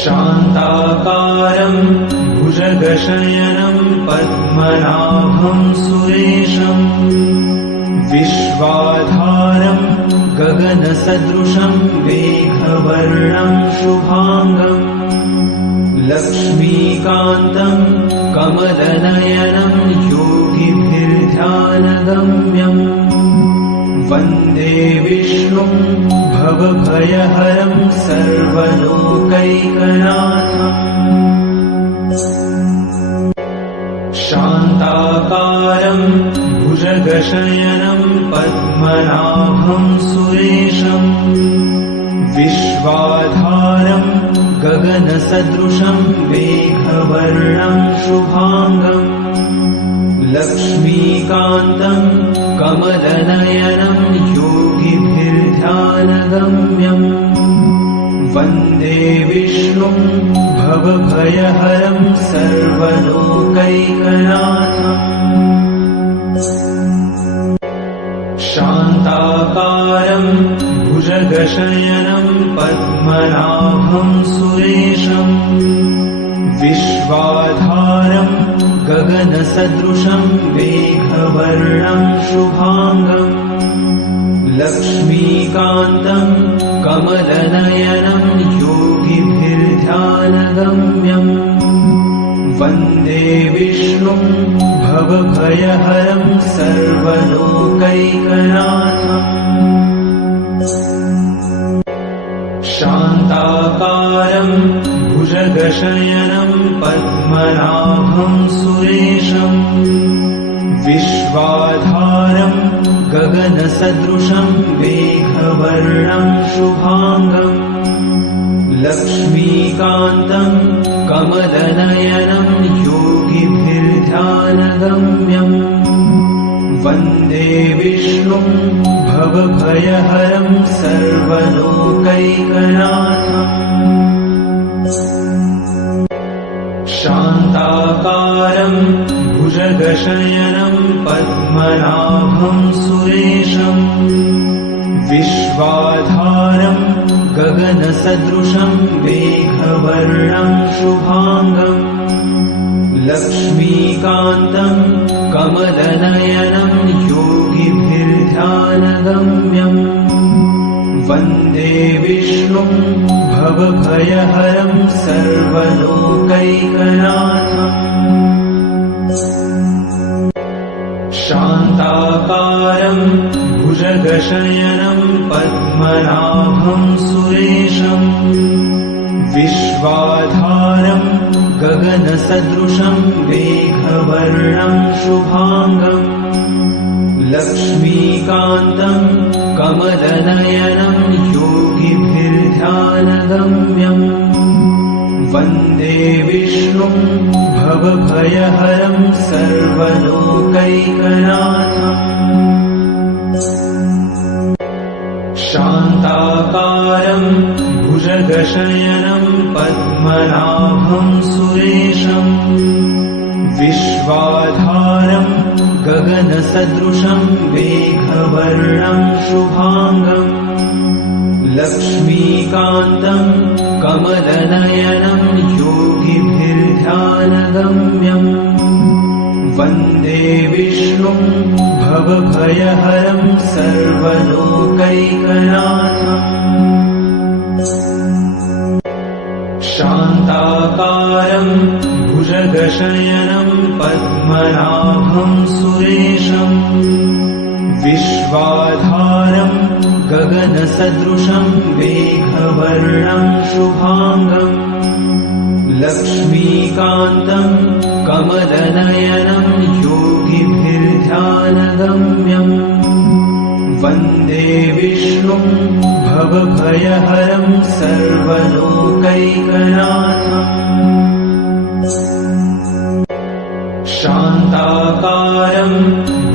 शान्ताकारं भुजगशयनं पद्मनाभं सुरेशं विश्वाधारं गगनसदृशं मेघवर्णं शुभांगं लक्ष्मीकान्तं कमलनयनं योगिभिर्ध्यानगम्यं वन्दे विष्णुं भवभयहरं सर्वलोकैकनाथम् शान्ताकारं भुजगशयनं पद्मनाभं सुरेशं विश्वाधारं गगनसदृशं मेघवर्णं शुभांगं लक्ष्मीकान्तं कमलनयनं योगिभिर्ध्यानगम्यं वन्दे विष्णुं भवभयहरं सर्वलोकैकनाथम् शान्ताकारं भुजगशयनं पद्मनाभं सुरेशं विश्वाधारं गगनसदृशं मेघवर्णं शुभांगं लक्ष्मीकान्तं कमलनयनं योगिभिर्ध्यानगम्यं वन्दे विष्णुं भवभयहरं सर्वलोकैकनाथम् शान्ताकारं भुजगशयनं पद्मनाभं सुरेशं विश्वाधारं गगनसदृशं मेघवर्णं शुभांगं लक्ष्मीकान्तं कमलनयनं योगिभिर्ध्यानगम्यं वन्दे विष्णुं भवभयहरं सर्वलोकैकनाथम् शान्ताकारं भुजगशयनं पद्मनाभं सुरेशं विश्वाधारं गगनसदृशं मेघवर्णं शुभांगं लक्ष्मीकान्तं कमलनयनं योगिभिर्ध्यानगम्यं वन्दे विष्णुं भवभयहरं सर्वलोकैकनाथम् शान्ताकारं भुजगशयनं पद्मनाभं सुरेशं विश्वाधारं गगनसदृशं मेघवर्णं शुभांगं लक्ष्मीकान्तं कमलनयनं योगिभिर्ध्यानगम्यं वन्दे विष्णुं भवभयहरं सर्वलोकैकनाथम् शान्ताकारं भुजगशयनं पद्मनाभं सुरेशं विश्वाधारं गगनसदृशं मेघवर्णं शुभांगं लक्ष्मीकान्तं कमलनयनं योगिभिर्ध्यानगम्यं वन्दे विष्णुं भवभयहरं सर्वलोकैकनाथम् शान्ताकारं भुजगशयनं पद्मनाभं सुरेशं विश्वाधारं गगनसदृशं मेघवर्णं शुभांगं लक्ष्मीकान्तं कमलनयनं योगिभिर्ध्यानगम्यं वन्दे विष्णुं भवभयहरं सर्वलोकैकनाथम् शान्ताकारं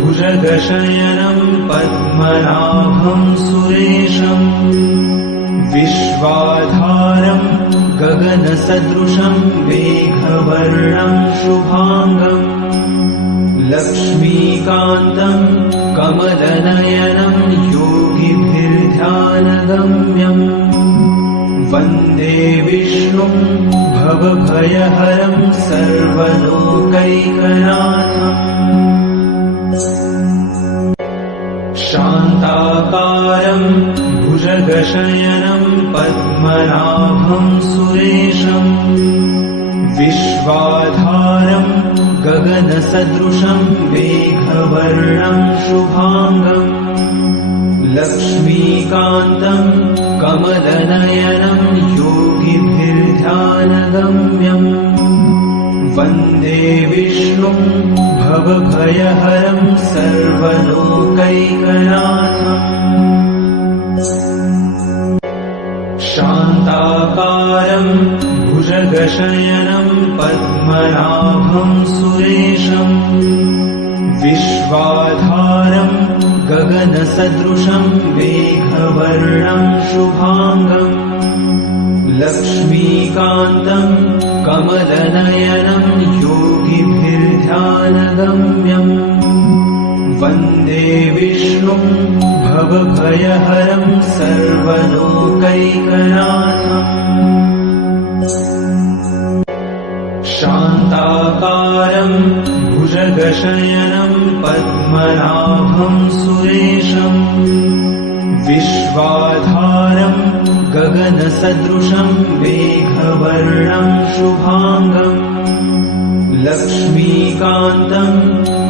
भुजगशयनं पद्मनाभं सुरेशं विश्वाधारं गगनसदृशं मेघवर्णं शुभांगं लक्ष्मीकान्तं कमलनयनं योगिभिर्ध्यानगम्यं वन्दे विष्णुं भवभयहरं सर्वलोकैकनाथम् शान्ताकारं भुजगशयनं पद्मनाभं सुरेशम् विश्वाधारं गगनसदृशं मेघवर्णं शुभाङ्गम् लक्ष्मीकान्तं कमलनयनं योगिभिर्ध्यानगम्यम् वन्दे विष्णुं भवभयहरं सर्वलोकैकनाथम् शान्ताकारं भुजगशयनं पद्मनाभं सुरेशम् विश्वाधारं गगनसदृशं मेघवर्णं शुभाङ्गम् लक्ष्मीकान्तं कमलनयनं योगिभिर्ध्यानगम्यम् वन्दे विष्णुं भवभयहरं सर्वलोकैकनाथम् शान्ताकारं भुजगशयनं पद्मनाभं सुरेशम् विश्वाधारं गगनसदृशं मेघवर्णं शुभाङ्गम् लक्ष्मीकान्तं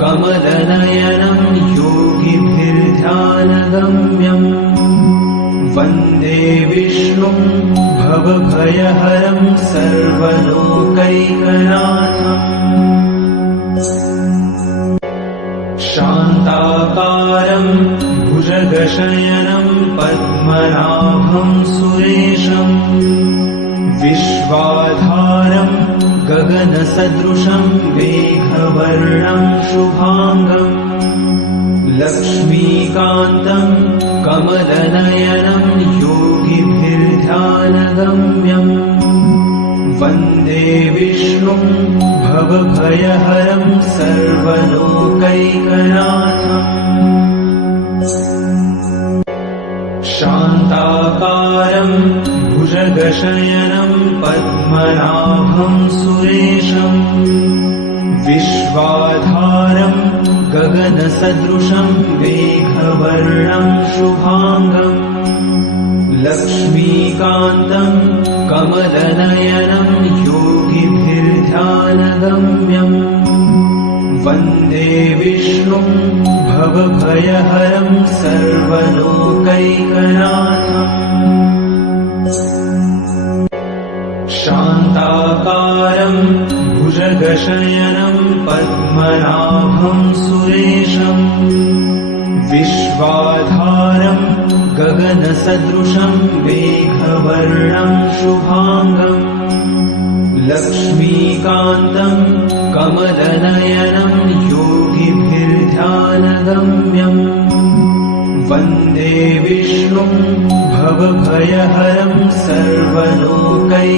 कमलनयनं योगिभिर्ध्यानगम्यम् वन्दे विष्णुं भवभयहरं सर्वलोकैकनाथम् शान्ताकारं भुजगशयनं पद्मनाभं सुरेशम् विश्वाधारं गगनसदृशं मेघवर्णं शुभाङ्गम् लक्ष्मीकान्तं कमलनयनं योगिभिर्ध्यानगम्यम् वन्दे विष्णुं भवभयहरं सर्वलोकैकनाथम् शान्ताकारं भुजगशयनं पद्मनाभं सुरेशम् विश्वाधारं गगनसदृशं मेघवर्णं शुभाङ्गम् लक्ष्मीकान्तं कमलनयनं योगिभिर्ध्यानगम्यम् वन्दे विष्णुं भवभयहरं सर्वलोकैकनाथम् शान्ताकारं भुजगशयनं पद्मनाभं सुरेशम् विश्वाधारं गगनसदृशं मेघवर्णं शुभाङ्गम् लक्ष्मीकान्तं कमलनयनं योगिभिर्ध्यानगम्यम् वन्दे विष्णुं भवभयहरं सर्वलोकैकनाथम्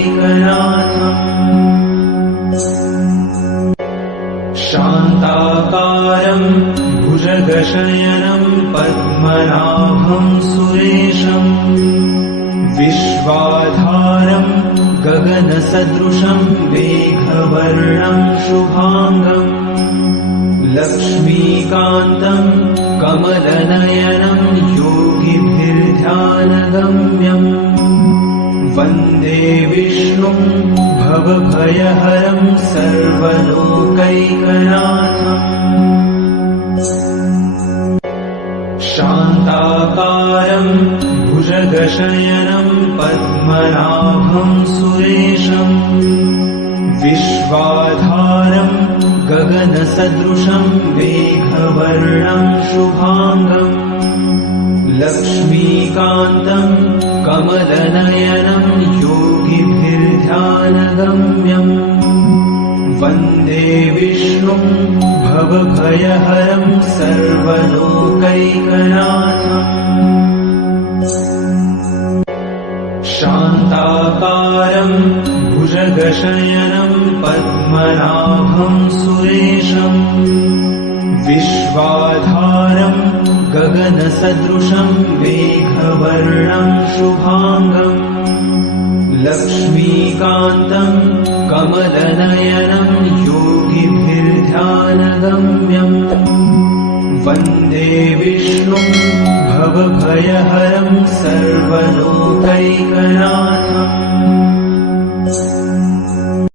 शान्ताकारं भुजगशयनं पद्मनाभं सुरेशम् विश्वाधारं गगनसदृशं मेघवर्णं शुभाङ्गम् लक्ष्मीकान्तं कमलनयनं योगिभिर्ध्यानगम्यम् वन्दे विष्णुं भवभयहरं सर्वलोकैकनाथम् शान्ताकारं भुजगशयनं पद्मनाभं सुरेशम् विश्वाधारं गगनसदृशं मेघवर्णं शुभाङ्गम् लक्ष्मीकान्तं कमलनयनं योगिभिर्ध्यानगम्यम् वन्दे विष्णुं भवभयहरं सर्वलोकैकनाथम् शान्ताकारं भुजगशयनं पद्मनाभं सुरेशम् विश्वाधारं गगनसदृशं मेघवर्णं शुभाङ्गम् लक्ष्मीकान्तं कमलनयनं योगिभिर्ध्यानगम्यम् वन्दे विष्णुं भवभयहरं सर्वलोकैकनाथम्